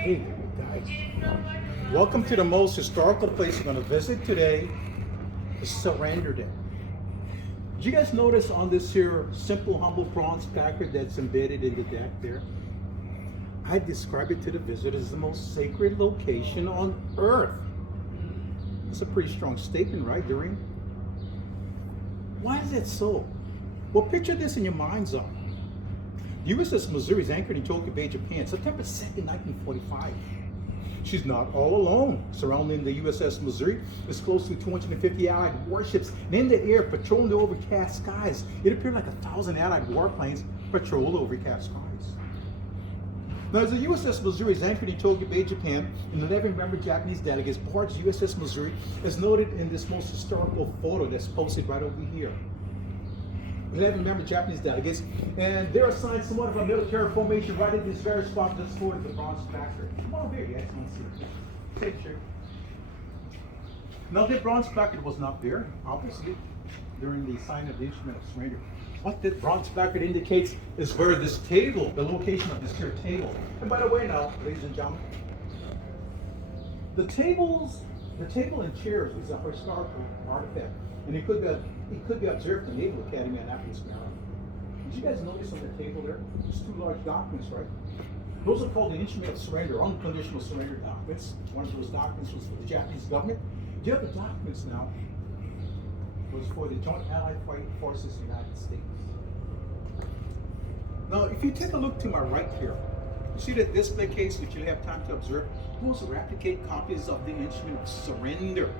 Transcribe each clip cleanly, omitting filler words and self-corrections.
Hey, guys. Welcome to the most historical place we're going to visit today, the Surrender Deck. Did you guys notice on this here simple, humble bronze placard that's embedded in the deck there? I describe it to the visitors as the most sacred location on earth. That's a pretty strong statement, right, Doreen? Why is that so? Well, picture this in your mind's eye. The USS Missouri is anchored in Tokyo Bay, Japan, September 2nd, 1945. She's not all alone. Surrounding the USS Missouri is close to 250 Allied warships and in the air patrolling the overcast skies. It appeared like 1,000 Allied warplanes patrol the overcast skies. Now, as the USS Missouri is anchored in Tokyo Bay, Japan, and 11 member Japanese delegates board the USS Missouri, as noted in this most historical photo that's posted right over here. 11 member Japanese delegates, and they're assigned somewhat of a military formation right at this very spot that's for the bronze placard. Come on over here, you guys want to see it. Take a picture. Now, the bronze placard was not there, obviously, during the sign of the instrument of surrender. What the bronze placard indicates is where this table, the location of this here table. And by the way, now, ladies and gentlemen, the table and chairs is a historical artifact, and it could be observed in the Naval Academy at Annapolis, Maryland. Did you guys notice on the table there? There's two large documents, right? Those are called the Instrument of Surrender, Unconditional Surrender documents. One of those documents was for the Japanese government. The other documents now was for the Joint Allied Fighting Forces of the United States. Now, if you take a look to my right here, you see that display case, which you have time to observe, those replicate copies of the Instrument of Surrender.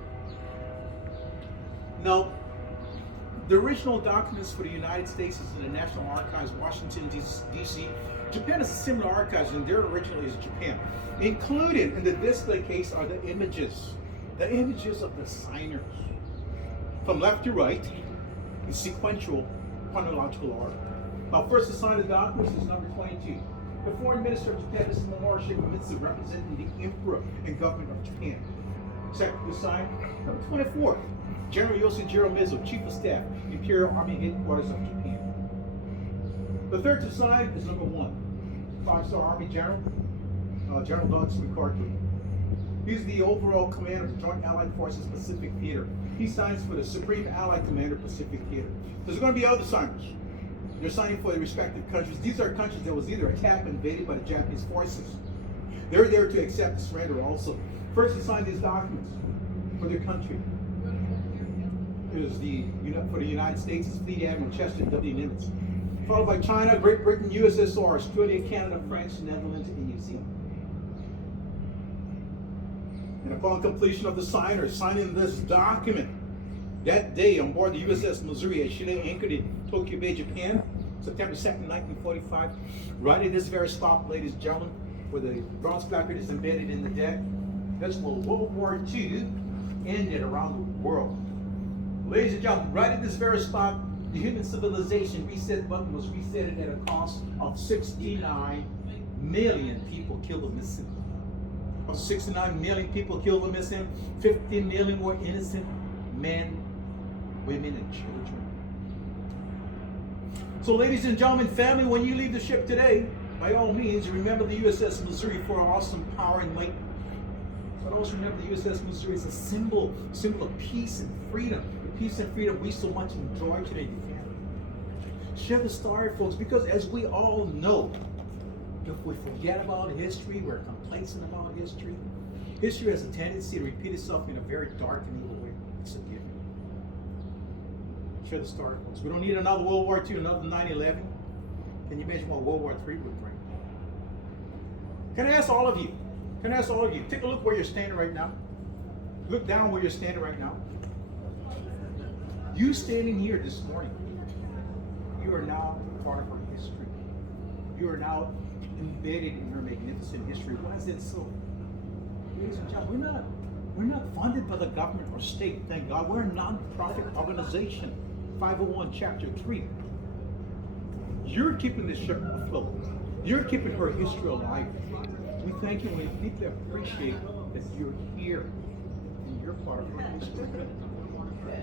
Now, the original documents for the United States is in the National Archives, Washington, D.C. Japan has a similar archives, and there originally is Japan. Included in the display case are the images of the signers. From left to right, in sequential chronological order. Now, first to sign the documents is number 22. The Foreign Minister of Japan, this is Memorial Mitsu, representing the Emperor and government of Japan. Second to sign, number 24. General Yoshijiro Mizo, Chief of Staff, Imperial Army Headquarters of Japan. The third to sign is number 1. 5-star Army General, General Douglas MacArthur. He's the overall commander of the Joint Allied Forces Pacific Theater. He signs for the Supreme Allied Commander Pacific Theater. There's going to be other signers. They're signing for the respective countries. These are countries that was either attacked or invaded by the Japanese forces. They're there to accept the surrender also. First to sign these documents for their country is for the United States is Fleet Admiral Chester W. Nimitz. Followed by China, Great Britain, USSR, Australia, Canada, France, Netherlands, and New Zealand. And upon completion of the signing this document, that day on board the USS Missouri as she lay anchored in Tokyo Bay, Japan, September 2nd, 1945, right at this very spot, ladies and gentlemen, where the bronze placard is embedded in the deck, that's where World War II ended around the world. Ladies and gentlemen, right at this very spot, the human civilization reset button was resetted at a cost of 69 million people killed or missing. Of 69 million people killed or missing, 50 million were innocent men, women, and children. So, ladies and gentlemen, family, when you leave the ship today, by all means, remember the USS Missouri for our awesome power and might. But also remember the USS Missouri is a symbol of peace and freedom. The peace and freedom we so much enjoy today, family. Share the story, folks, because as we all know, if we forget about history, we're complacent about history. History has a tendency to repeat itself in a very dark and evil way. It's a given. Share the story, folks. We don't need another World War II, another 9/11. Can you imagine what World War III would bring? Can I ask all of you? Take a look where you're standing right now. Look down where you're standing right now. You standing here this morning, you are now part of our history. You are now embedded in your magnificent history. Why is it so? Ladies and gentlemen, we're not funded by the government or state, thank God. We're a non-profit organization, 501 Chapter 3. You're keeping this ship afloat. You're keeping her history alive. We thank you and we deeply appreciate that you're here and you're part of our history.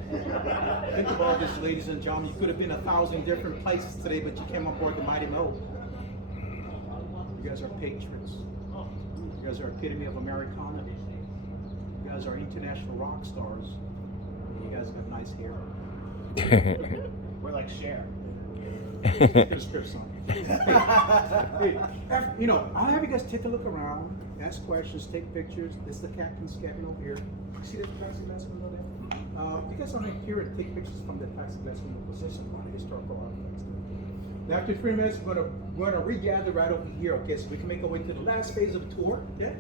Think about this, ladies and gentlemen. You could have been 1,000 different places today, but you came on board the Mighty Mo. You guys are patriots. You You guys are epitome of Americana. You guys are international rock stars. You guys got nice hair. We're like Cher. Get a script on. Hey, you know, I'll have you guys take a look around, ask questions, take pictures. This is the captain's cabin over here. See the plexiglass window there? You guys want to hear and take pictures from the plexiglass window position. A lot of historical artifacts. Now, after 3 minutes, we're gonna regather right over here. Okay, so we can make our way to the last phase of the tour. Okay.